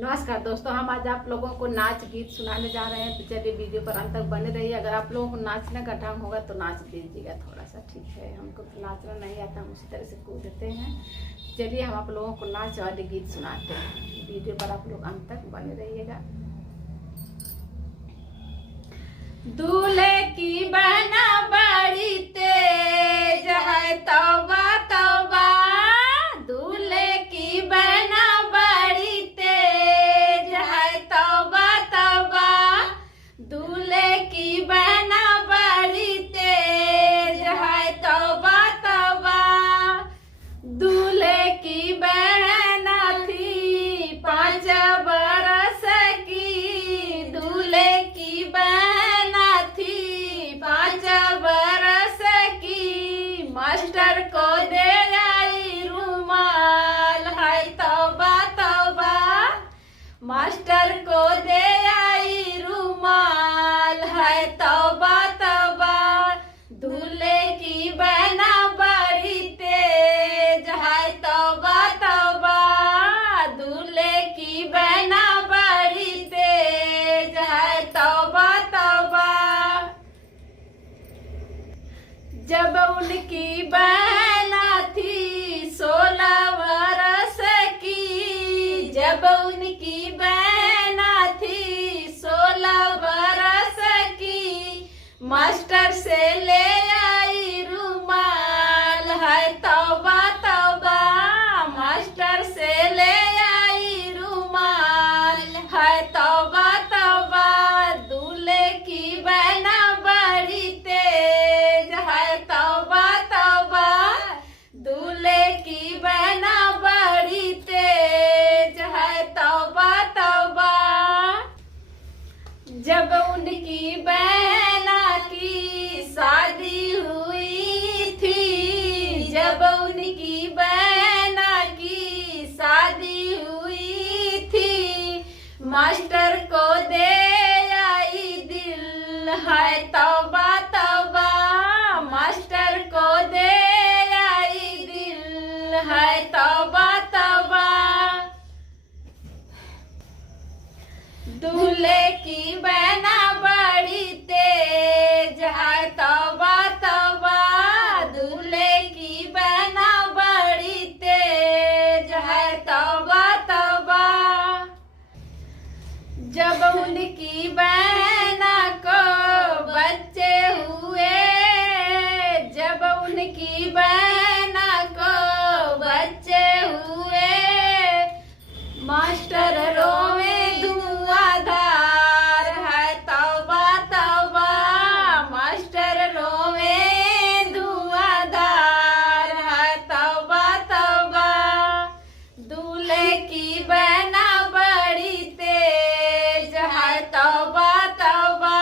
नमस्कार दोस्तों, हम आज आप लोगों को नाच गीत सुनाने जा रहे हैं। तो चलिए वीडियो पर अंत तक बने रहिए। अगर आप लोगों को नाचने का ढंग होगा तो नाच लीजिएगा थोड़ा सा, ठीक है। हमको तो नाचना नहीं आता, हम उसी तरह से कूदते हैं। चलिए हम आप लोगों को नाच वाले गीत सुनाते हैं। वीडियो पर आप लोग अंत तक बने रहिएगा। दूल्हे की बहना बड़ी तेज है, तौबा तौबा। दूल्हे की बहना बड़ी तेज है, तौबा तौबा। दूल्हे की बहना बड़ी तेज है, तौबा तौबा। दूल्हे की बहना थी 5 बरस की। दूल्हे की बहना थी 5 बरस की। मास्टर को दे आई रुमाल है, तौबा तौबा। मास्टर को दे आई रुमाल है, तौबा तौबा। दूल्हे की बहना बड़ी तेज है, तौबा तौबा। दूल्हे की बहना बड़ी तेज है, तौबा तौबा। जब उनकी बहना थी 16 बरस की। जब उनकी बहना थी 16 बरस की। मास्टर से ले आई रुमाल है, तौबा तौबा। मास्टर से ले आई रुमाल है, तौबा तौबा। दूल्हे की बहना बड़ी तेज है, तौबा तौबा। दूल्हे की बहना बड़ी तेज है, तौबा तौबा। जब उनकी बहना की शादी हुई थी। जब उनकी बहना की शादी हुई थी। मास्टर को दे आई दिल है, तौबा तौबा। मास्टर को दे आई दिल है, तौबा तौबा। दूल्हे की बहना बड़ी तेज है, तौबा तौबा। दूल्हे की बहना बड़ी तेज है, तौबा तौबा। जब उनकी बहना को बच्चे हुए। जब उनकी बहना को बच्चे हुए। मास्टर रोवे धुआंधार है, तौबा तौबा। मास्टर रोवे धुआंधार है, तौबा तौबा। दूल्हे की बहना बड़ी तेज है, तौबा तौबा।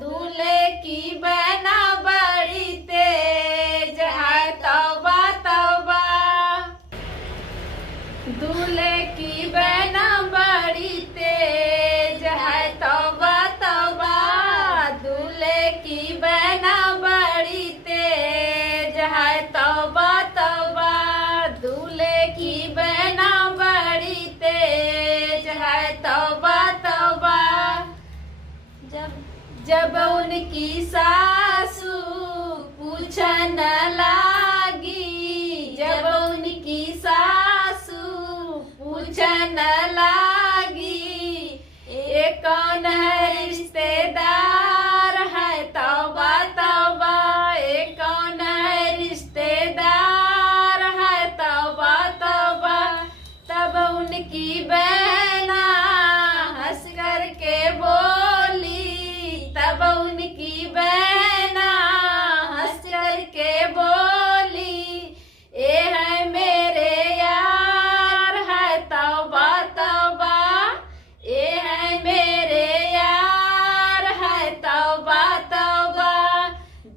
दूल्हे की बहना बड़ी तेज है, तौबा तौबा। दूल्हे की बहना बड़ी तेज है, तौबा तौबा। दूल्हे की बहना बड़ी तेज है, तौबा तौबा। दूल्हे की बहना बड़ी तेज है, तौबा तौबा। जब उनकी सासू पूछन लागी। जब उनकी सासू पूछन लागी। ये कौन है रिश्तेदार है, तौबा तौबा। ये कौन है रिश्तेदार है, तौबा तौबा। तब उनकी बहना हंस कर के बोली। तब उनकी बहना हंस कर के बोली। ये है मेरे यार है, तौबा तौबा। ये है मेरे यार है, तौबा तौबा।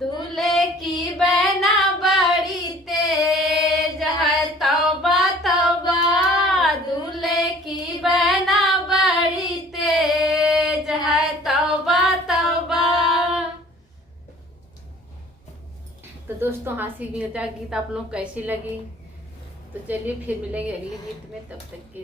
दूल्हे की बहना बड़ी तेज है, तौबा तौबा। दूल्हे की बहना बड़ी तेज है, तौबा तौबा। तो दोस्तों, हंसी गीत आप लोग कैसी लगी? तो चलिए फिर मिलेंगे अगले गीत में, तब तक के